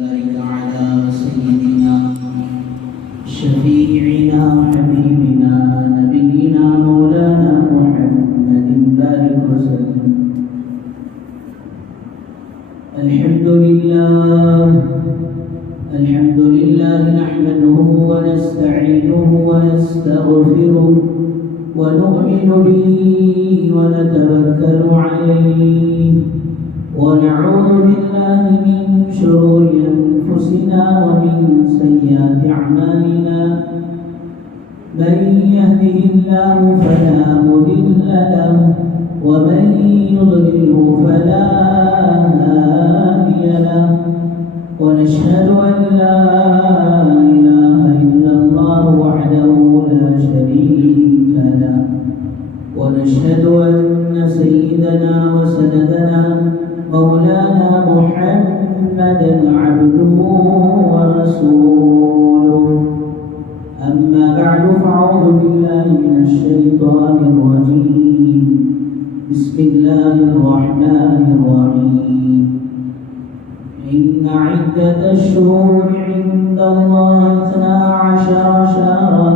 بارك على سيدنا شفيعنا حبيبنا نبينا مولانا محمد بارك وسلم. الحمد لله نحمده ونستعينه ونستغفره ونؤمن به ونتوكل عليه ونعوذ بالله من شرور أنفسنا ومن سيئات أعمالنا. من يهده الله فلا مضل له ومن يضلله فلا هادي له. ونشهد أن لا إله إلا الله وحده لا شريك له. ونشهد أن سيدنا وسندنا مولانا محمدا عبده ورسوله. أما بعد فأعوذ بالله من الشيطان الرجيم. بسم الله الرحمن الرحيم. إن عدة الشهور عند الله 12 شهرا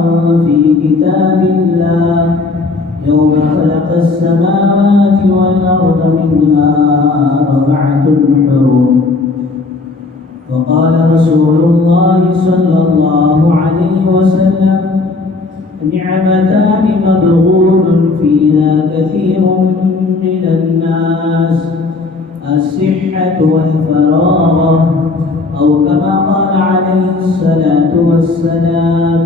في كتاب الله يوم خلق السماوات والأرض منها 4 حرم. وقال رسول الله صلى الله عليه وسلم: نعمتان مبغوض فيها كثير من الناس، الصحة والفراغ، أو كما قال عليه الصلاة والسلام: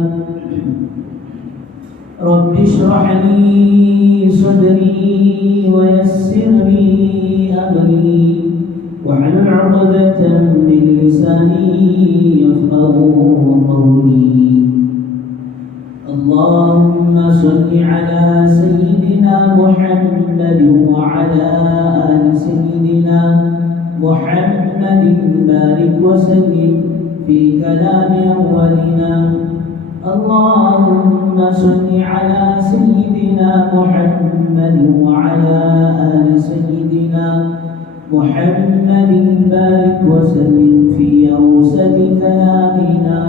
رب اشرح لي صدري ويسر لي أمري واحلل عقدة من لساني يفقهوا قولي. اللهم صل على سيدنا محمد وعلى آل سيدنا محمد بارك وسلم في كلام أولنا. اللهم صل على سيدنا محمد وعلى آل سيدنا محمد بارك وسلم في أوسط كلامنا.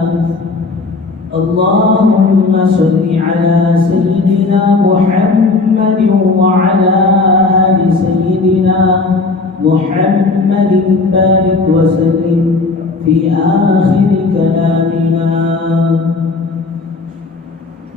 اللهم صل على سيدنا محمد وعلى آل سيدنا محمد بارك وسلم في آخر كلامنا.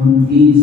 29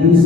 30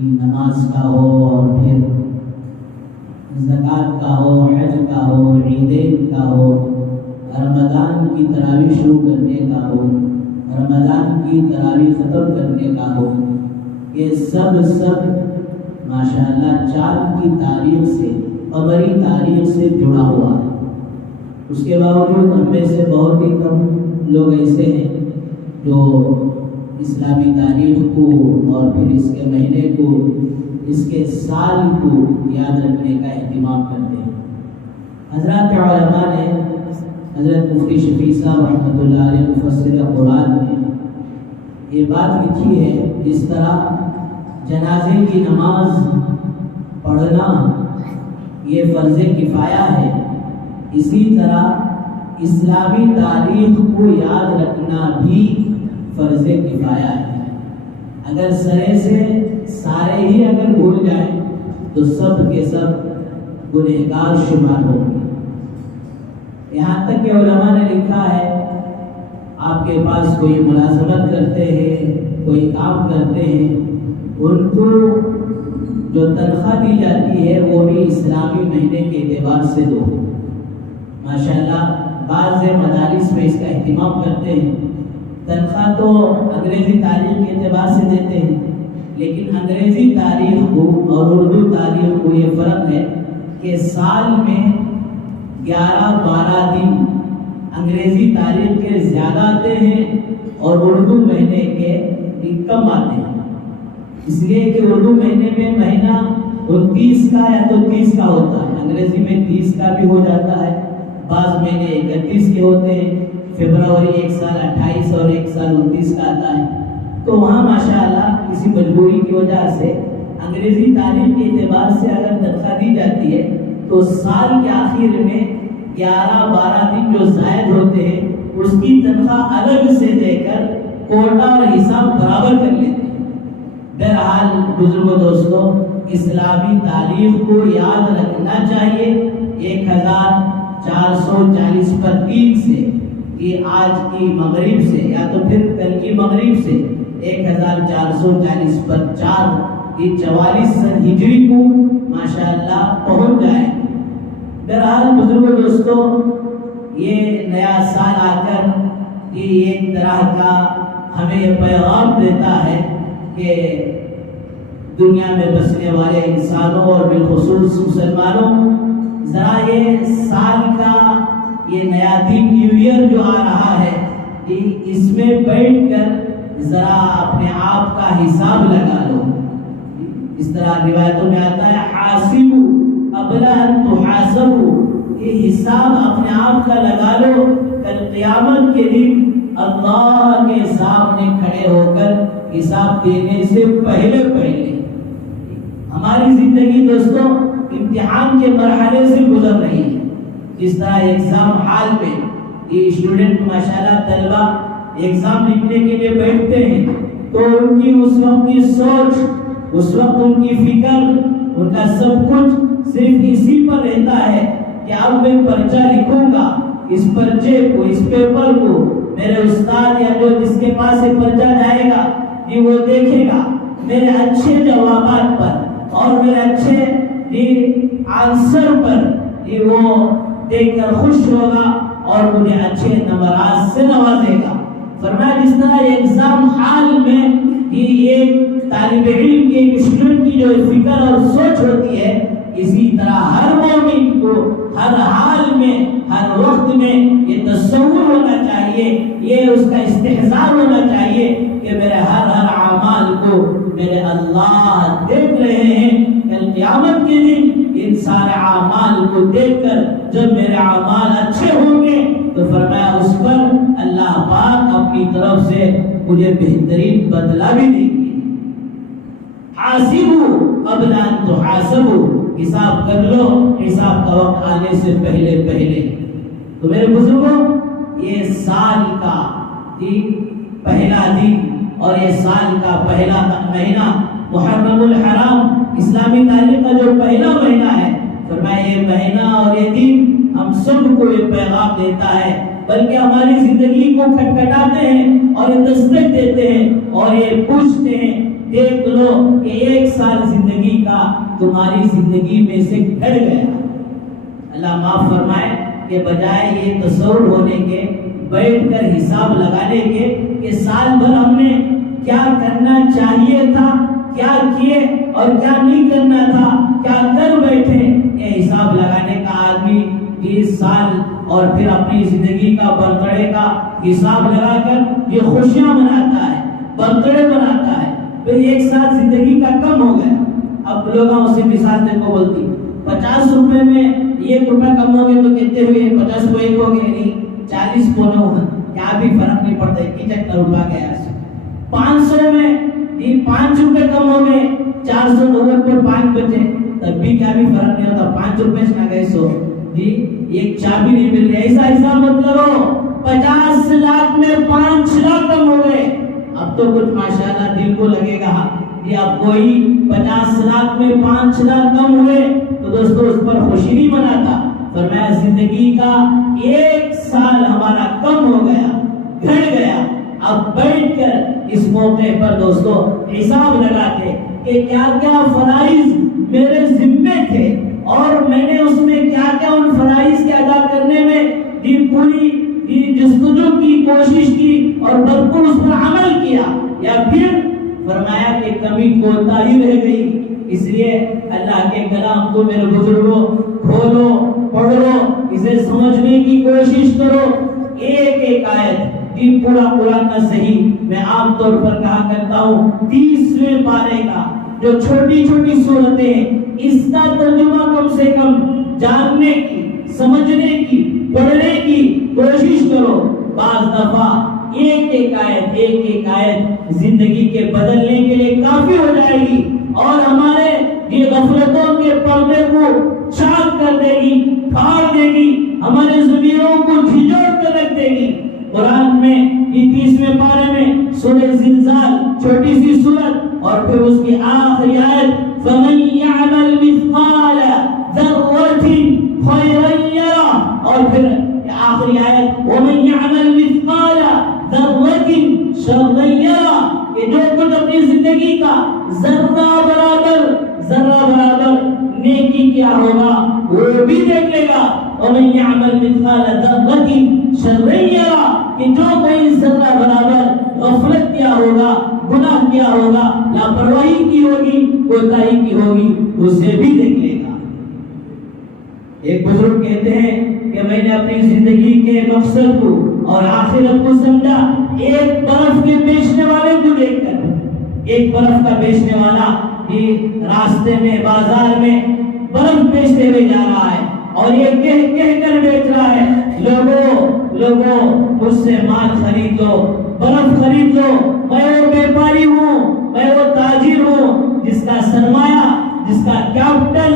کہ نماز کا ہو اور پھر زکوٰۃ کا ہو، حج کا ہو، عیدین کا ہو، رمضان کی تراویح شروع کرنے کا ہو، رمضان کی تراویح ختم کرنے کا ہو، یہ سب ماشاءاللہ چاند کی تاریخ سے، قمری تاریخ سے جڑا ہوا ہے۔ اس کے باوجود ہم میں سے بہت ہی کم لوگ ایسے ہیں جو اسلامی تاریخ کو اور پھر اس کے مہینے کو، اس کے سال کو یاد رکھنے کا اہتمام کرتے ہیں۔ حضرات علماء نے، حضرت مفتی شفیع صاحب رحمۃ اللہ علیہ مفسر قرآن نے یہ بات لکھی ہے، جس طرح جنازے کی نماز پڑھنا یہ فرض کفایہ ہے، اسی طرح اسلامی تاریخ کو یاد رکھنا بھی فرض کفایہ ہے۔ اگر سرے سے سارے ہی اگر بھول جائیں تو سب کے سب گنہگار شمار ہوں گے۔ یہاں تک کہ علماء نے لکھا ہے، آپ کے پاس کوئی ملازمت کرتے ہیں، کوئی کام کرتے ہیں، ان کو جو تنخواہ دی جاتی ہے وہ بھی اسلامی مہینے کے اعتبار سے دو۔ ماشاءاللہ بعض مدارس میں اس کا اہتمام کرتے ہیں۔ تنخواہ تو انگریزی تاریخ کے اعتبار سے دیتے ہیں، لیکن انگریزی تاریخ کو اور اردو تاریخ کو یہ فرق ہے کہ سال میں 11-12 دن انگریزی تاریخ کے زیادہ آتے ہیں اور اردو مہینے کے کم آتے ہیں۔ اس لیے کہ اردو مہینے میں مہینہ 29 کا یا تو 30 کا ہوتا ہے، انگریزی میں 30 کا بھی ہو جاتا ہے، بعض مہینے 31 کے ہوتے ہیں، فروری ایک سال 28 اور ایک سال 29 کا آتا ہے۔ تو وہاں ماشاءاللہ کسی مجبوری کی وجہ سے انگریزی تاریخ کے اعتبار سے اگر تنخواہ دی جاتی ہے تو سال کے آخر میں 11-12 دن جو زائد ہوتے ہیں اس کی تنخواہ الگ سے دے کر کوٹا اور حساب برابر کر لیتے ہیں۔ بہرحال بزرگوں دوستوں، اسلامی تاریخ کو یاد رکھنا چاہیے۔ 1440 پر 3 سے کہ آج کی مغرب سے یا تو پھر کل کی مغرب سے 1440 پر 4 یہ 44 سن ہجری کو ماشاءاللہ پہنچ جائے۔ بہرحال بزرگوں دوستوں، یہ نیا سال آ کر یہ ایک طرح کا ہمیں یہ پیغام دیتا ہے کہ دنیا میں بسنے والے انسانوں اور بالخصوص مسلمانوں، ذرا یہ سال کا یہ نیا دن نیو ایئر جو آ رہا ہے، اس میں بیٹھ کر ذرا اپنے آپ کا حساب لگا لو۔ اس طرح روایتوں میں آتا ہے، حاسبوا قبل ان تحاسبوا، یہ حساب اپنے آپ کا لگا لو، کل قیامت کے دن اللہ کے سامنے کھڑے ہو کر حساب دینے سے پہلے ہماری زندگی دوستوں امتحان کے مرحلے سے گزر رہی ہے۔ جس طرح ایگزام ہال میں یہ اسٹوڈنٹ ماشاءاللہ طلبہ ایگزام لکھنے کے لیے بیٹھتے ہیں تو ان کی اس وقت کی سوچ، اس وقت ان کی فکر، ان کا سب کچھ صرف اسی پر رہتا ہے کہ اب میں پرچہ لکھوں گا، اس پرچے کو، اس پیپر کو میرے استاد یا جو جس کے پاس یہ پرچہ جائے گا یہ وہ دیکھے گا، میرے اچھے جوابات پر اور میرے اچھے آنسر پر یہ وہ دیکھ کر خوش ہوگا اور مجھے اچھے نمبرات سے نوازے گا۔ فرمایا جس طرح ایگزام حال میں ایک طالب علم کی، اسٹوڈنٹ کی جو فکر اور سوچ ہوتی ہے، اسی طرح ہر مومن کو ہر حال میں، ہر وقت میں یہ تصور ہونا چاہیے، یہ اس کا استحضار ہونا چاہیے کہ میرے ہر اعمال کو میرے اللہ دیکھ رہے ہیں۔ کل قیامت کے دن ان سارے اعمال کو دیکھ کر جب میرے اعمال اچھے ہوں گے تو فرمایا اس پر اللہ پاک اپنی طرف سے مجھے بہترین بدلہ بھی دیں گے۔ حاسبوا قبل ان تحاسبوا، حساب کر لو حساب کا وقت آنے سے پہلے۔ تو میرے بزرگوں، یہ سال کا پہلا دن اور یہ سال کا پہلا مہینہ محرم الحرام، اسلامی تاریخ کا جو پہلا مہینہ ہے، فرمایا یہ مہینہ اور یہ دن ہم سب کو یہ پیغام دیتا ہے، بلکہ ہماری زندگی کو کھٹکھٹاتے ہیں اور یہ دستک دیتے ہیں اور یہ پوچھتے ہیں دیکھ لو کہ 1 سال زندگی کا تمہاری زندگی میں سے گھٹ گیا۔ اللہ معاف فرمائے کہ بجائے یہ تصور ہونے کے، بیٹھ کر حساب لگانے کے کہ سال بھر ہم نے کیا کرنا چاہیے تھا، کیا کیے اور کیا نہیں کرنا تھا، کیا کر بیٹھے، یہ حساب لگانے کا آدمی 20 سال اور پھر اپنی زندگی کا برتھڈے کا حساب لگا کر یہ خوشیاں مناتا ہے، برتھڈے مناتا ہے، پھر 1 سال زندگی کا کم ہو گیا۔ اب لوگ اسے مثال دے کو بولتی 50 روپے میں 1 روپے کم ہو گئے تو کہتے ہوئے 50 کو 1 ہو گئے، نہیں 40 کو 9، کیا بھی فرق نہیں پڑتا، کتنا روپا گیا۔ 500 میں 5 روپے کم ہو گئے، 490 پر 5 بچے، تب بھی کیا بھی فرق نہیں ہوتا، 5 روپے سے نہ گئے 100 جی، ایک چابی نہیں مل رہی۔ ایسا حساب مت کرو، 50 لاکھ میں 5 لاکھ کم ہو گئے، اب تو کچھ ماشاءاللہ دل کو لگے گا کہ اب کوئی 50 لاکھ میں 5 لاکھ کم ہوئے تو دوستو اس پر خوشی نہیں مناتا۔ فرمایا زندگی کا 1 سال ہمارا کم ہو گیا، گھٹ گیا، اب بیٹھ کر اس موقع پر دوستو حساب لگاتے کہ کیا کیا فرائض میرے ذمے تھے اور میں نے اس میں کیا کیا ان فرائض کے ادا کرنے میں پوری جستجو کی، کوشش کی اور بھرپور اس پر عمل کیا، یا پھر فرمایا کہ کمی کوتاہی رہ گئی۔ اس لیے اللہ کے کلام کو میرے بزرگوں کھولو، پڑھو، اسے سمجھنے کی کوشش کرو، ایک ایک آیت پورا قرآن نہ صحیح، میں عام طور پر کہا کرتا ہوں 30ویں پارے کا جو چھوٹی چھوٹی صورتیں ہیں اس کا ترجمہ کم سے کم جاننے کی، سمجھنے کی، پڑھنے کی کوشش کرو۔ بعض دفعہ ایک ایک آیت زندگی کے بدلنے کے لیے کافی ہو جائے گی اور ہمارے یہ غفلتوں کے پردے کو چاک کر دے گی، پھاڑ دے گی، ہمارے ضمیروں کو جھنجھوڑ کر رکھ دے گی۔ قرآن میں یہ 30ویں پارے میں سورہ زلزال چھوٹی سی سورت اور پھر اس کی آخری آیت فَمَن يَعْمَلْ مِثْقَالَ ذَرَّةٍ خَيْرًا يَرَهُ، اور پھر آخری آیت وَمَن يَعْمَلْ مِثْقَالَ ذَرَّةٍ شَرًّا يَرَهُ، کہ جو کچھ اپنی زندگی کا ذرہ برابر نیکی کیا ہوگا وہ بھی دیکھ لے گا۔ وَمَن يَعْمَلْ مِثْقَالَ ذَرَّةٍ شَرًّا يَرَهُ، کہ جو کوئی ذرہ برابر غفلت کیا ہوگا، گناہ کیا ہوگا، لاپرواہی کی ہوگی، کوتاہی کی ہوگی، اسے بھی دیکھ لے گا۔ ایک بزرگ کہتے ہیں کہ میں نے اپنی زندگی کے مقصد کو اور آخرت کو سمجھا ایک برف کے بیچنے والے کو دیکھ کر۔ ایک برف کا بیچنے والا راستے میں، بازار میں برف بیچتے ہوئے جا رہا ہے اور یہ کہہ کر بیچ رہا ہے لوگوں مجھ سے مال خرید لو، برف خرید لو، میں وہ بیپاری ہوں، میں وہ تاجر ہوں جس کا سرمایہ، جس کا کیپٹل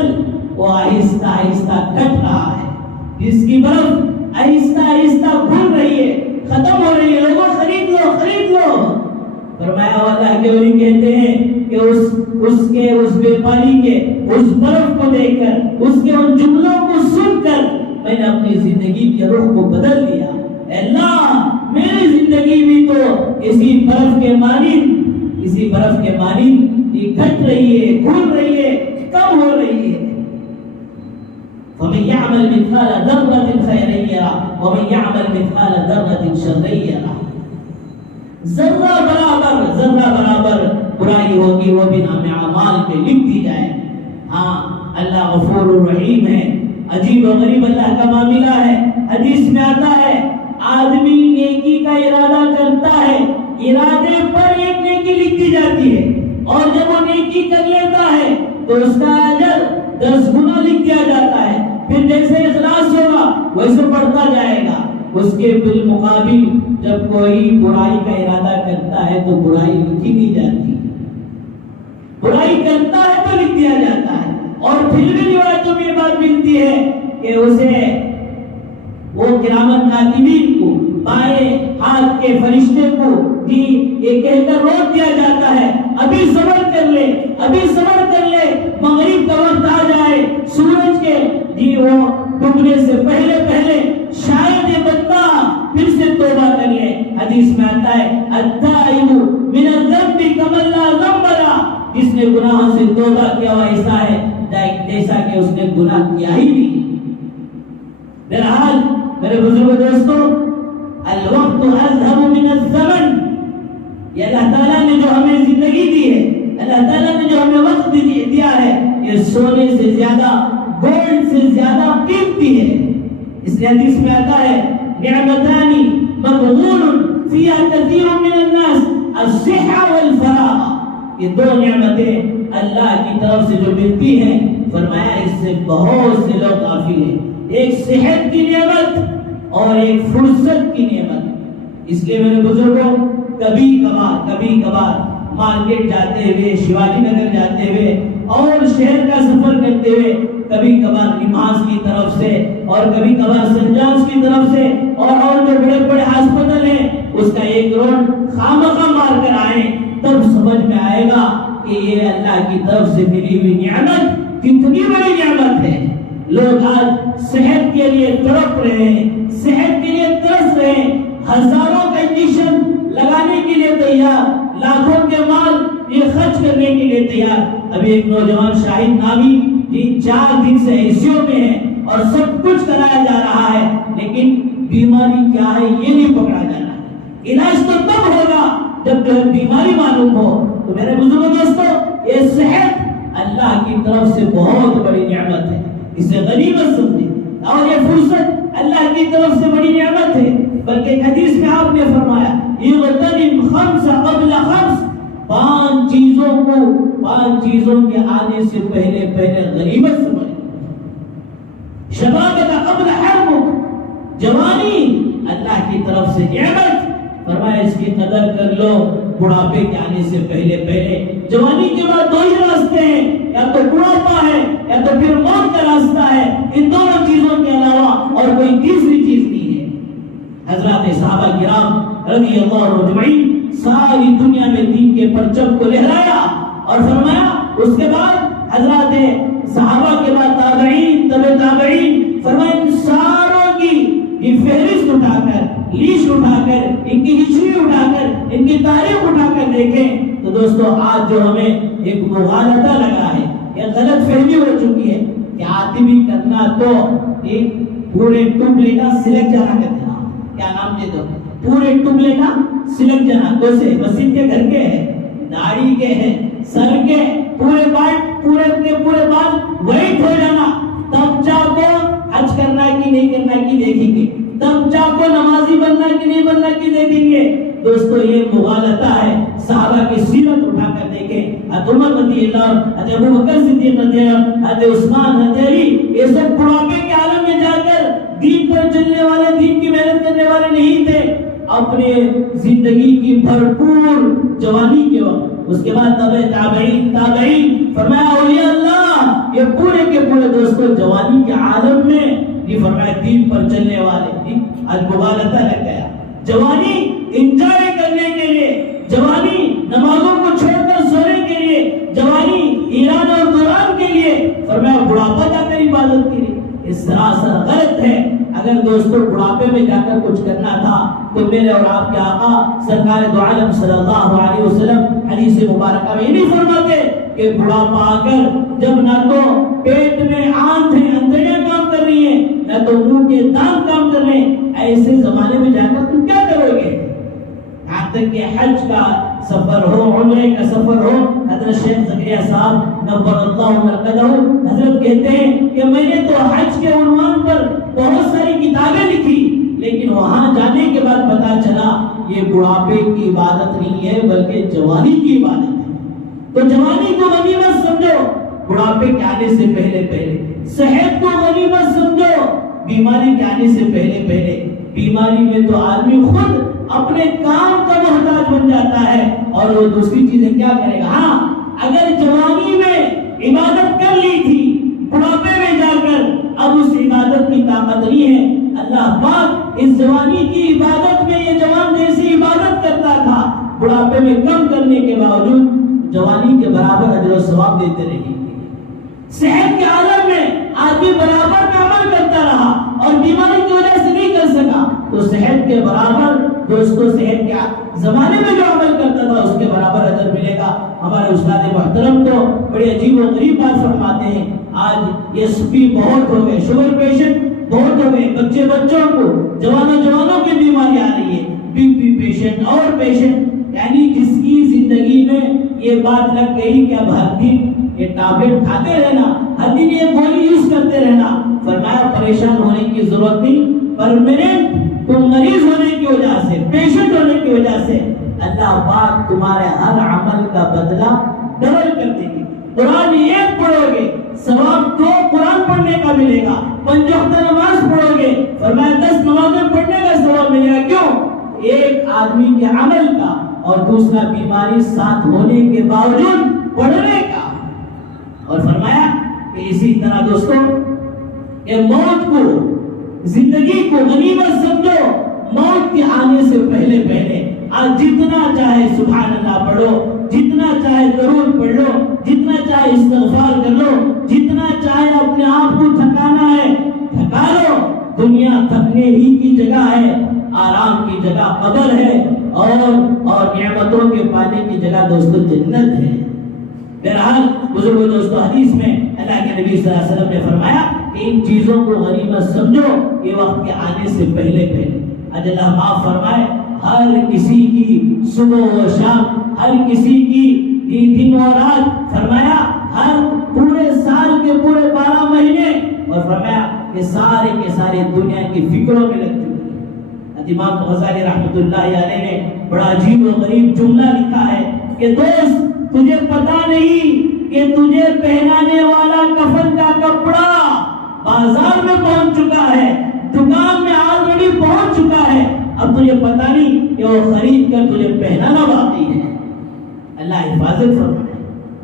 وہ آہستہ آہستہ گھٹ رہا ہے، جس کی برف آہستہ آہستہ گھل رہی ہے، ختم ہو رہی ہے، لوگوں خرید لو۔ فرمایا اللہ کے ولی کہتے ہیں کہ اس بیپاری کے اس برف کو دیکھ کر، اس کے ان جملوں کو سن کر میں نے اپنی زندگی کے رخ کو بدل دیا۔ اللہ میری زندگی بھی تو اسی برف کے مانند یہ گھٹ رہی ہے، گھل رہی ہے، کم ہو رہی ہے۔ فَمَن يَعْمَلْ مِثْقَالَ ذَرَّةٍ خَيْرًا يَرَهُ وَمَن يَعْمَلْ مِثْقَالَ ذَرَّةٍ شَرًّا يَرَهُ۔ ذرہ برابر برائی ہوگی وہ بھی نام اعمال پہ لکھ دی جائے۔ ہاں اللہ غفور الرحیم ہے، عجیب و غریب اللہ کا معاملہ ہے۔ حدیث میں آتا ہے آدمی نیکی کا ارادہ کرتا ہے، ارادے پر ایک نیکی لکھ دی جاتی ہے اور جب وہ نیکی کر لیتا ہے تو اس کا اجر 10 گنا لکھ دیا جاتا ہے، پھر جیسے اخلاص ہوگا ویسے بڑھتا جائے گا۔ اس کے بالمقابل جب کوئی برائی کا ارادہ کرتا ہے تو برائی لکھی نہیں جاتی، برائی کرتا ہے تو لکھ دیا جاتا ہے۔ اور پھر بھی روایتوں میں یہ بات ملتی ہے کہ اسے وہ کرامن کاتبین کو، بائیں ہاتھ کے فرشتے کو یہ کہہ کر روک دیا جاتا ہے ابھی صبر کر لے، مغرب کا وقت آ جائے، سورج کے وہ ڈوبنے سے پہلے شاید یہ بندہ پھر سے توبہ کر لے۔ حدیث میں آتا ہے التائب من الذنب کمن لا ذنب له، جیسا کہ اس نے گناہ کیا ہی نہیں۔ بہرحال میرے بزرگ دوستوں، الوقت اذهب من الزمن، یہ اللہ تعالیٰ نے جو ہمیں زندگی دی ہے، اللہ تعالیٰ نے جو ہمیں وقت دیا ہے، یہ سونے سے زیادہ، گولڈ سے زیادہ قیمتی ہے۔ اس لیے حدیث میں آتا ہے نعمتان مغبون فيها كثير من الناس الصحة والفراغ، یہ دو نعمتیں اللہ کی طرف سے جو ملتی ہیں، فرمایا اس سے بہت سے لوگ غافل ہیں، ایک صحت کی نعمت اور ایک فرصت کی نعمت۔ اس لیے میرے بزرگوں، کبھی کبھار مارکیٹ جاتے ہوئے، شیواجی نگر جاتے ہوئے اور شہر کا سفر کرتے ہوئے، کبھی کبھار نماز کی طرف سے اور کبھی کبھار سنجانس کی طرف سے اور جو بڑے بڑے ہاسپٹل ہیں اس کا ایک روڈ خامخواہ مار کر آئیں، تب سمجھ میں آئے گا کہ یہ اللہ کی طرف سے ملی ہوئی نعمت کتنی بڑی نعمت ہے۔ لوگ آج صحت کے لیے تڑپ رہے ہیں، صحت کے لیے ترس رہے ہیں، ہزاروں کا انجیکشن لگانے کے لیے تیار، لاکھوں کے مال یہ خرچ کرنے کے لیے تیار۔ ابھی ایک نوجوان شاہد نامی 4 دن سے ICU میں ہے اور سب کچھ کرایا جا رہا ہے، لیکن بیماری کیا ہے یہ نہیں پکڑا جا رہا ہے۔ علاج تو تب ہوگا جب بیماری معلوم ہو۔ تو میرے بزرگوں دوستوں، یہ صحت اللہ کی طرف سے بہت بڑی نعمت ہے، اسے غنیمت سمجھے، اور یہ فرصت اللہ کی طرف سے بڑی نعمت ہے۔ بلکہ حدیث میں آپ نے فرمایا اغتنم 5 قبل 5، 5 چیزوں کے آنے سے پہلے غنیمت سمجھ۔ شبابک قبل حرمک، جوانی اللہ کی طرف سے نعمت، فرمایا اس کی قدر کر لو بڑھاپے کے آنے سے پہلے۔ جوانی کے بعد 2 ہی راستے ہیں، یا تو بڑھاپا ہے یا تو پھر موت کا راستہ ہے، ان دونوں چیزوں کے علاوہ اور کوئی تیسری چیز نہیں ہے۔ حضرات صحابہ کرام رضی اللہ اجمعین ساری دنیا میں دین کے پرچم کو لہرایا، اور فرمایا اس کے بعد حضرات صحابہ کے بعد تابعین، تابعین، فرمایا ان ساروں کی یہ فہرست اٹھا کر، لیسٹ اٹھا کر، ان کی ہسٹری اٹھا کر، ان کی تاریخ اٹھا کر دیکھیں تو دوستو آج جو ہمیں ایک مغالطہ لگا ہے، یہ غلط فہمی ہو چکی ہے کہ عاطمی کرنا تو ایک پورے ٹکڑے کا سلک جانا کرنا، کیا نام دے دو، پورے ٹکڑے کا سلک جانا، تو سے مسجد کے گھر کے ہے، داڑھی کے ہے، سر کے پورے بال وائٹ ہو جانا، تب جا کو حج کرنا کی نہیں کرنا کی دیکھیں گے، تب جا کو نمازی بننا کی نہیں بننا کی دیکھیں گے۔ دوستو یہ مغالطہ ہے، صحابہ کی سیرت اٹھا کر دیکھیں، حضرت عمر رضی اللہ، حضرت ابو بکر صدیق رضی اللہ، حضرت عثمان، حضرت علی، یہ سب بڑھاپے کے عالم میں جا کر دین پر چلنے والے، دین کی محنت کرنے والے نہیں تھے، اپنے زندگی کی بھرپور جوانی کے وقت۔ اس کے بعد تابعین، فرمایا اولیاء اللہ، یہ پورے کے پورے دوستوں جوانی کے عالم میں یہ فرمایا دین پر چلنے والے۔ آج مغالطہ لگ گیا، جوانی انجوائے کرنے کے لیے، جوانی نمازوں کو چھوڑ کر سونے کے لیے، جوانی ایران اور دوران کے لیے، فرمایا بڑھاپا جا کر عبادت کے لیے، یہ سراسر غلط ہے۔ اگر دوستوں بڑھاپے میں جا کر کچھ کرنا تھا تو میرے اور آپ کے آقا سرکار دو عالم صلی اللہ علیہ وسلم حدیث مبارکہ میں یہ نہیں فرماتے کہ بڑھاپا آ کر جب نہ تو پیٹ میں آنتیں اندڑیاں کام کر رہی ہیں نہ تو منہ کے دانت کام کر رہے ہیں، ایسے زمانے میں جا کر تم کیا کرو گے؟ یہاں تک کہ حج کا سفر ہو، عمرے کا سفر ہو، حضرت شیخ زکریا صاحب نور اللہ مرقدہ حضرت کہتے ہیں کہ میں نے تو حج کے عنوان پر بہت ساری کتابیں لکھی، لیکن وہاں جانے کے بعد پتا چلا یہ بڑھاپے کی عبادت نہیں ہے بلکہ جوانی کی عبادت ہے۔ تو جوانی کو غنیمت سمجھو، بڑھاپے کے آنے سے پہلے صحت کو غنیمت سمجھو، بیماری کے آنے سے پہلے بیماری میں تو آدمی خود اپنے کام کا محتاج بن جاتا ہے اور وہ دوسری چیزیں کیا کرے گا۔ ہاں اگر جوانی میں عبادت کر لی تھی، بڑھاپے میں جا کر اب اس عبادت کی طاقت نہیں ہے۔ اللہ پاک اس جوانی کی عبادت میں یہ جوان جیسی عبادت کرتا تھا، بڑھاپے میں کم کرنے کے باوجود جوانی کے برابر اجر و ثواب دیتے رہے۔ صحت کے عالم میں آدمی برابر کا عمل کرتا رہا اور بیماری کی وجہ سے نہیں کر سکا تو صحت کے برابر دوستوں صحت کے زمانے میں جو عمل کرتا تھا اس کے برابر اجر ملے گا۔ ہمارے استاد محترم تو بڑے عجیب و غریب بات فرماتے ہیں، آج یہ سپی بہت ہو گئے، شوگر پیشنٹ بہت ہو گئے، بچوں کو جوانوں کی بیماری آ رہی ہے، بی پی پیشنٹ اور پیشنٹ، یعنی جس کی زندگی میں یہ بات لگ گئی کہ اب ہر دن یہ ٹیبلٹ کھاتے رہنا، ہر دن یہ گولی یوز کرتے رہنا۔ فرمایا پریشان ہونے کی ضرورت نہیں، پرماننٹ تم مریض ہونے کی وجہ سے، پیشنٹ ہونے کی وجہ سے اللہ پاک تمہارے ہر عمل کا بدلہ ڈبل کر دے گی۔ قرآن ایک پڑھو گے ثواب 2 قرآن پڑھنے کا ملے گا، 5 وقت نماز پڑھو گے فرمایا 10 نمازیں پڑھنے کا ثواب ملے گا۔ کیوں؟ ایک آدمی کے عمل کا اور دوسرا بیماری ساتھ ہونے کے باوجود پڑھنے کا۔ اور فرمایا کہ اسی طرح دوستوں کہ موت کو، زندگی کو غنیمت سمجھو، موت کے آنے سے پہلے آج جتنا چاہے سبحان اللہ پڑھو، جتنا چاہے درود پڑھ لو، جتنا چاہے استغفار کر لو، جتنا چاہے اپنے آپ کو تھکانا ہے تھکا لو۔ دنیا تھکنے ہی کی جگہ ہے، آرام کی جگہ قبر ہے، اور نعمتوں کے پانے کی جگہ دوستو جنت ہے۔ بہرحال بزرگوں دوستو، حدیث میں اللہ کے نبی صلی اللہ علیہ وسلم نے فرمایا کہ ان چیزوں کو غنیمت سمجھو، یہ وقت کے آنے سے پہلے اج اللہ معاف فرمائے، ہر کسی کی صبح و شام، ہر کسی کی دن و رات، فرمایا ہر پورے سال کے پورے 12 مہینے، اور فرمایا کہ سارے کے سارے دنیا کی فکروں میں لگ چکے ہیں۔ امام غزالی رحمۃ اللہ علیہ نے بڑا عجیب و غریب جملہ لکھا ہے کہ دوست تجھے پتا نہیں کہ تجھے پہنانے والا کفن کا کپڑا بازار میں پہنچ چکا ہے، دکان میں آلریڈی پہنچ چکا ہے، اب تجھے پتا نہیں کہ وہ خرید کر تجھے پہنانا باقی ہے۔ اللہ حفاظت فرمائے۔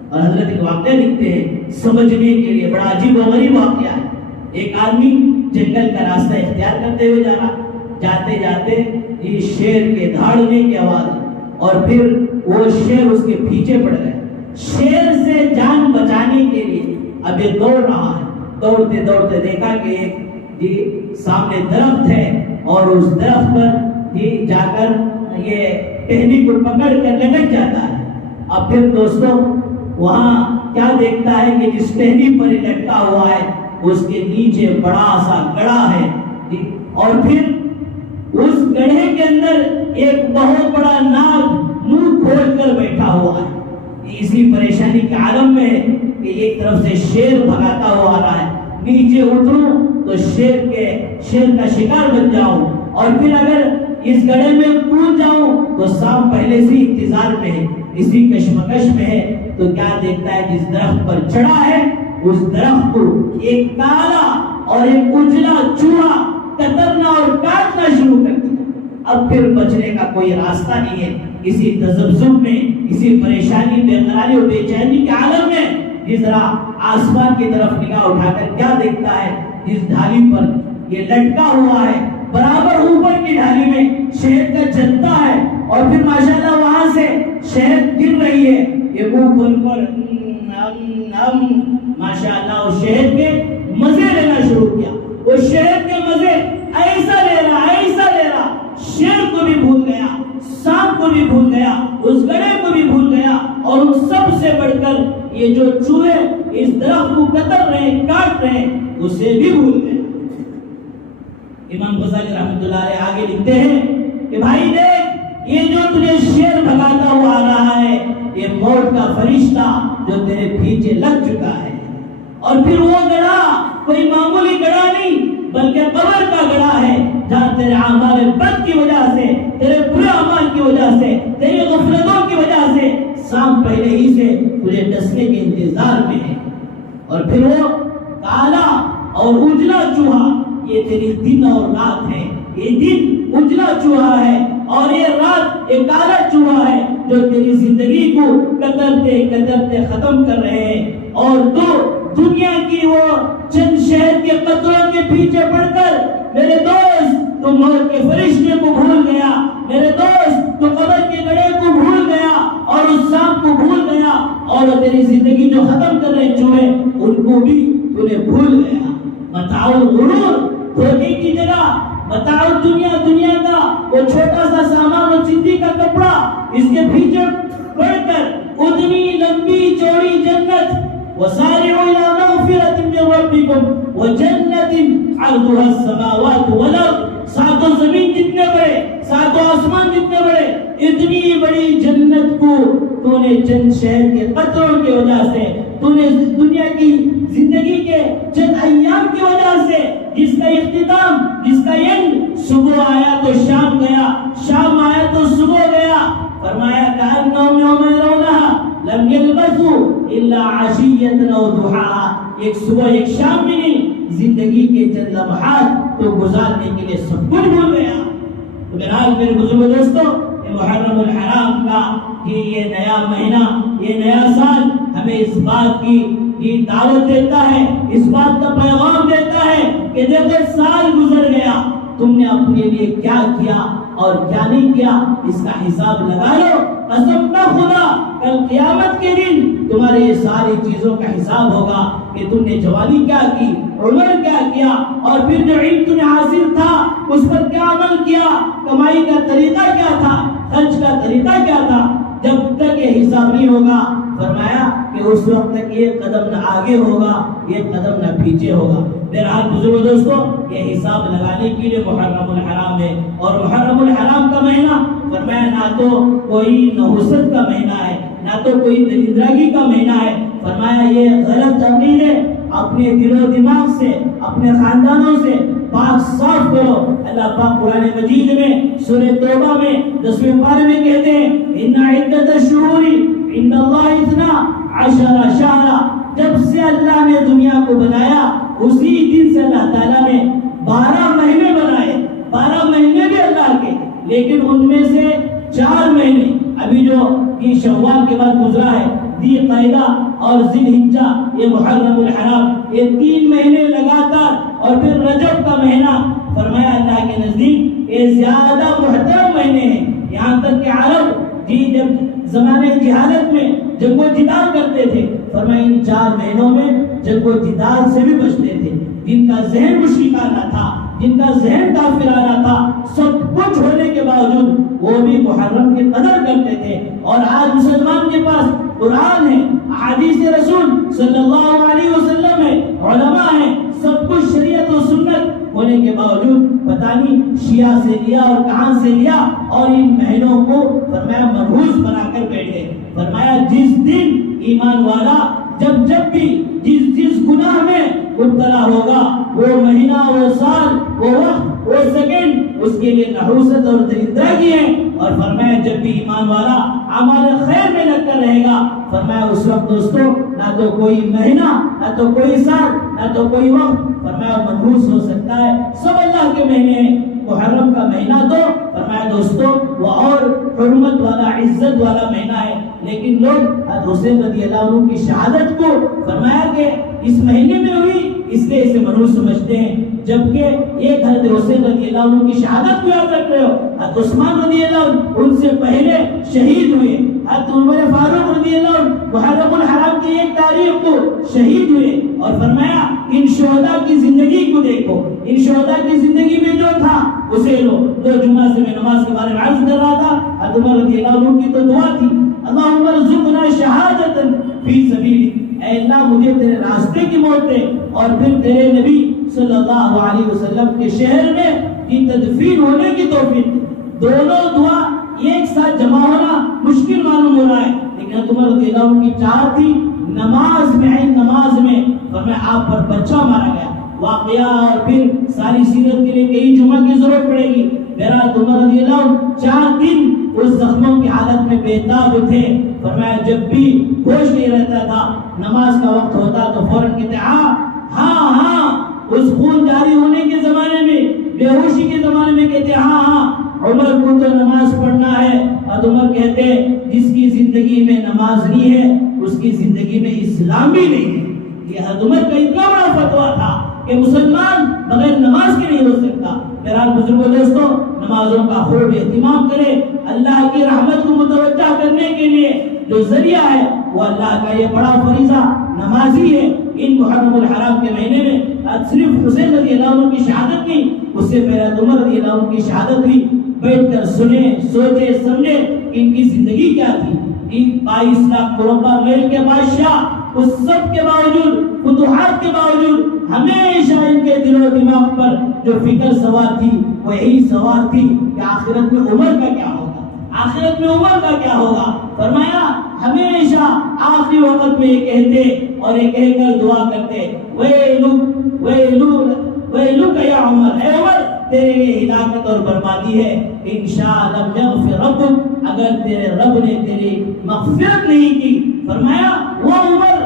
اور حضرت ایک واقعہ لکھتے ہیں سمجھنے کے لیے، بڑا عجیب و غریب واقعہ ہے۔ ایک آدمی جنگل کا راستہ اختیار کرتے ہوئے جا رہا، جاتے جاتے یہ شیر کے دھاڑنے کی آواز، اور پھر وہ شیر اس کے پیچھے پڑ گئے۔ شیر سے جان بچانے کے لیے اب یہ دوڑ رہا ہے، دوڑتے دوڑتے دیکھا کہ ایک سامنے درخت ہے، اور اس درخت پر جا کر یہ ٹہنی کو پکڑ کر لٹک جاتا ہے۔ اب پھر دوستوں وہاں کیا دیکھتا ہے کہ جس ٹہنی پر یہ لٹکا ہوا ہے اس کے نیچے بڑا سا گڑھا ہے، اور پھر اس گڑھے کے اندر ایک بہت بڑا ناگ منہ کھول کر بیٹھا ہوا ہے۔ اسی پریشانی کے عالم میں ہے کہ ایک طرف سے شیر بھگاتا ہوا آ رہا ہے، نیچے اتروں تو شیر کا شکار بن جاؤں، اور پھر اگر اس گڑھے میں کود جاؤں تو سانپ پہلے سے انتظار میں ہے، اسی کشمکش میں ہے۔ تو کیا دیکھتا ہے جس درخت پر چڑھا ہے اس درخت کو ایک کالا اور ایک اجلا چوہا کترنا اور کاٹنا شروع کر دیا۔ اب پھر بچنے کا کوئی راستہ نہیں ہے۔ اسی تذبذب میں، اسی پریشانی، بے قراری اور بے چینی کے عالم میں جس طرح آسمان کی طرف نگاہ اٹھا کر کیا دیکھتا ہے، جس ڈھالی پر یہ لٹکا ہوا ہے، برابر اوپر کی ڈھالی میں شہد کا جنتا ہے، اور پھر ماشاءاللہ وہاں سے شہد گر رہی ہے۔ یہ منہ کھول کر ماشاءاللہ اس شہد کے مزے لینا شروع کیا۔ وہ شہد کے مزے ایسا لے رہا، شیر کو بھی بھول گیا، سانپ کو بھی بھول گیا، اس گڑھے کو بھی بھول گیا، اور ان سب سے بڑھ کر یہ جو چوہے اس درخت کو کتر رہے ہیں، کاٹ رہے ہیں، اسے بھی بھول گئے۔ امام غزالی رحمۃ اللہ علیہ آگے لکھتے ہیں کہ بھائی دیکھ، یہ جو تجھے شیر بھگاتا ہوا آ رہا ہے یہ موت کا فرشتہ جو تیرے پیچھے لگ چکا ہے، اور پھر وہ گڑھا کوئی معمولی گڑھا نہیں بلکہ قبر کا گڑھا ہے، جہاں تیرے اعمال بد کی وجہ سے، تیرے برے اعمال کی وجہ سے، تیری غفلتوں کی وجہ سے سانپ پہلے ہی سے تجھے ڈسنے کے انتظار میں ہے، اور پھر وہ کالا اور اجلا چوہا یہ تیری دن اور رات ہے، یہ دن اجلا چوہا ہے اور یہ رات ایک کالا چوہا ہے جو تیری زندگی کو کترتے کترتے ختم کر رہے ہیں، اور تو دنیا کی وہ چند شہد کے قطروں کے پیچھے پڑ کر میرے دوست تو موت کے فرشتے کو بھول گیا، میرے دوست تو قبر کے گڑھے کو بھول گیا، اور اس سانپ کو بھول گیا، اور تیری زندگی جو ختم کر رہے چوہے ان کو بھی تو نے بھول گیا۔ متاع الغرور، دھوکے کی جگہ بتاؤ دنیا کا وہ چھوٹا سا سامان اور چندی کا کپڑا، اس کے پیچھے پڑھ کر اتنی لمبی چوڑی جنت، وسارعوا الى مغفرة من ربكم وجنة عرضها السماوات والارض، ساتوں زمین جتنے بڑے، ساتوں آسمان جتنے بڑے، اتنی بڑی جنت کو تو نے چند شہر کے قطروں کی وجہ سے، تو نے دنیا کی زندگی کے چند ایام کی وجہ سے، جس کا اختتام، جس کا اینڈ صبح آیا تو شام گیا، شام آیا تو صبح گیا، فرمایا کأنهم یوم یرونها لم یلبثوا الا عشیة او ضحاها، ایک صبح ایک شام بھی نہیں، زندگی کے چند لمحات تو گزارنے کے لیے سب کچھ بھول گیا۔ تو بہرحال میرے بزرگ دوستو، یہ محرم الحرام کا یہ نیا مہینہ، یہ نیا سال ہمیں اس بات کی دعوت دیتا ہے، اس بات کا پیغام دیتا ہے کہ دیکھو سال گزر گیا، تم نے اپنے لیے کیا کیا اور کیا نہیں کیا، اس کا حساب لگا لو۔ قسم نہ خدا، کل قیامت کے دن تمہارے یہ ساری چیزوں کا حساب ہوگا کہ تم نے جوانی کیا کی، عمر کیا کیا، اور پھر جو علم تمہیں حاصل تھا اس پر کیا عمل کیا، کمائی کا طریقہ کیا تھا، خرچ کا طریقہ کیا تھا۔ جب تک یہ حساب نہیں ہوگا، فرمایا کہ اس وقت تک یہ قدم نہ آگے ہوگا، یہ قدم نہ پیچھے ہوگا۔ بہرحال بزرگ دوستو، یہ حساب لگانے کے لیے محرم الحرام ہے، اور محرم الحرام کا مہینہ فرمایا نہ تو کوئی نحوست کا مہینہ ہے، نہ تو کوئی دلندراگی کا مہینہ ہے، فرمایا یہ غلط عقیدے اپنے دل و دماغ سے، اپنے خاندانوں سے پاک صاف کرو۔ اللہ پاک قرآن مجید میں سورہ توبہ میں 10ویں پارے میں کہتے ہیں ان عدت الشہور عند اللہ 12 شہرا، جب سے اللہ نے دنیا کو بنایا اسی دن سے اللہ تعالیٰ نے 12 مہینے بنائے، 12 مہینے بھی اللہ کے، لیکن ان میں سے 4 مہینے ابھی جو یہ شوال کے بعد گزرا ہے، ذی قعدہ اور ذی الحجہ، یہ محرم الحرام، یہ 3 مہینے لگاتار، اور پھر رجب کا مہینہ، فرمایا اللہ کے نزدیک یہ زیادہ محترم مہینے ہیں۔ یہاں تک کہ عرب جب زمانے جہالت میں جنگ و جدال کرتے تھے، فرمایا ان 4 مہینوں میں جنگ و جدال سے بھی بچتے تھے۔ جن کا ذہن مشرکانہ تھا، جن کا ذہن کافرانہ تھا، سب کچھ ہونے کے باوجود وہ بھی محرم کی قدر کرتے تھے۔ اور آج مسلمان کے پاس قرآن ہے، احادیث رسول صلی اللہ علیہ وسلم ہے، علماء ہیں، سب کچھ شریعت و سنت ہونے کے باوجود پتہ نہیں شیعہ سے لیا اور کہاں سے لیا، اور ان مہینوں کو فرمایا منحوس بنا کر بیٹھ گئے۔ فرمایا جس دن ایمان والا جب بھی جس گناہ میں مبتلا ہوگا، وہ مہینہ، وہ سال، وہ وقت، وہ سیکنڈ اس کے لیے نحوست اور دلندراگی ہے۔ اور فرمایا جب بھی ایمان والا اعمال خیر میں لگ کر رہے گا، فرمایا اس وقت دوستو نہ تو کوئی مہینہ، نہ تو کوئی سال، نہ تو کوئی وقت فرمایا منحوس ہو سکتا ہے۔ سب اللہ کے مہینے ہیں۔ محرم کا مہینہ تو فرمایا دوستو وہ اور حرمت والا، عزت والا مہینہ ہے، لیکن لوگ حضرت حسین رضی اللہ عنہ کی شہادت کو فرمایا کہ اس مہینے میں ہوئی اس لیے اسے منحوس سمجھتے ہیں، جبکہ ایک حضرت حسین رضی اللہ عنہ کی شہادت کو یاد رکھ رہے ہو، حضرت عثمان رضی اللہ عنہ ان سے پہلے شہید ہوئے، حضرت عمر فاروق رضی اللہ عنہ محرم الحرام کی 1 تاریخ کو شہید ہوئے۔ اور فرمایا ان شہداء کی زندگی کو دیکھو، ان شہداء کی زندگی میں جو تھا اسے لو۔ 2 جمعہ سے میں نماز کے بارے میں عرض کر رہا تھا، حضرت عمر رضی اللہ عنہ کی تو دعا تھی اللہم ارزقنا شہادۃ فی سبیلک، اے اللہ مجھے تیرے راستے کی موت دے، اور پھر تیرے نبی صلی اللہ علیہ وسلم کے شہر میں کی تدفین ہونے کی توفیق۔ دونوں دعا ایک ساتھ جمع ہونا مشکل معلوم ہو رہا ہے، لیکن حضرت عمر رضی اللہ عنہ کی چاہت تھی نماز میں، نماز میں فرمایا آپ پر بچہ مارا گیا واقعہ، اور پھر ساری سیرت کے لیے کئی جمعہ کی ضرورت پڑے گی۔ حضرت عمر رضی اللہ عنہ 4 دن اس زخموں کی حالت میں بےتاب تھے۔ فرمایا جب بھی ہوش نہیں رہتا تھا، نماز کا وقت ہوتا تو فوراً کہتے ہاں اس خون جاری ہونے کے زمانے میں، بے ہوشی کے زمانے میں کہتے ہاں عمر کو تو نماز پڑھنا ہے۔ اور عمر کہتے جس کی زندگی میں نماز نہیں ہے اس کی زندگی میں اسلام بھی نہیں ہے۔ یہ حضرت عمر کا اتنا بڑا فتویٰ تھا کہ مسلمان بغیر نماز کے نہیں ہو سکتا۔ بہرحال بزرگوں دوستوں، نمازوں کا خوب اہتمام کرے۔ اللہ کی رحمت کو متوجہ کرنے کے لیے جو ذریعہ ہے وہ اللہ کا یہ بڑا فریضہ نمازی ہے۔ ان محرم الحرام کے مہینے میں صرف حسین رضی اللہ عنہ کی شہادت نہیں اس سے پہلے عمر رضی اللہ عنہ کی شہادت ہوئی، بیٹھ کر سنے، سوچے، سمجھے ان کی زندگی کیا تھی۔ ان 22 لاکھ مربع میل کے بادشاہ، اس سب کے باوجود، فتوحات کے باوجود، ہمیشہ ان کے دل و دماغ پر جو فکر سوار تھی وہ یہی سوار تھی کہ آخرت میں عمر کا کیا ہوگا، آخرت میں عمر کا کیا ہوگا۔ فرمایا ہمیشہ آخری وقت میں یہ کہتے اور یہ کہہ کر دعا کرتے، ویلک یا عمر، اے عمر تیرے لیے ہلاکت اور بربادی ہے، انشاء لم یغفر ربک، اگر تیرے رب نے تیری مغفرت نہیں کی۔ فرمایا وہ عمر،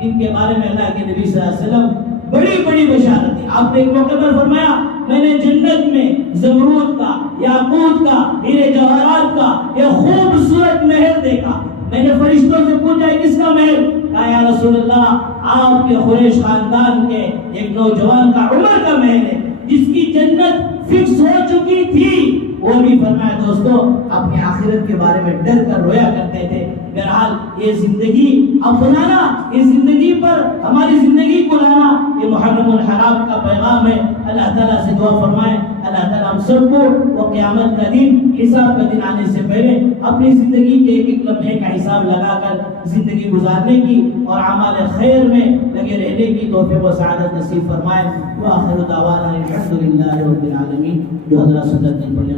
ان کے بارے میں اللہ کے نبی صلی اللہ علیہ وسلم بڑی بڑی بشارت تھی۔ آپ نے ایک موقع پر فرمایا میں نے جنت میں زمرود کا، یاقوت کا، ہیرے جواہرات کا یہ خوبصورت محل دیکھا۔ میں نے فرشتوں سے پوچھا کس کا محل؟ کہا یا رسول اللہ آپ کے قریش خاندان کے ایک نوجوان کا، عمر کا محل ہے، جس کی جنت فکس ہو چکی تھی۔ وہ بھی فرمایا دوستو اپنی آخرت کے بارے میں ڈر کر رویا کرتے تھے۔ بہرحال یہ زندگی اپنانا، یہ زندگی پر ہماری زندگی کو لانا، یہ محرم الحرام کا پیغام ہے۔ اللہ تعالیٰ سے دعا فرمائیں اللہ تعالیٰ ہم سب کو وہ قیامت کا دن، حساب کا دن آنے سے پہلے اپنی زندگی کے ایک ایک لمحے کا حساب لگا کر زندگی گزارنے کی اور اعمال خیر میں لگے رہنے کی توفیق و سعادت نصیب فرمائے۔ وآخر دعوانا الحمد للہ رب العالمین۔ جو حضرات سنت نہیں پڑھنے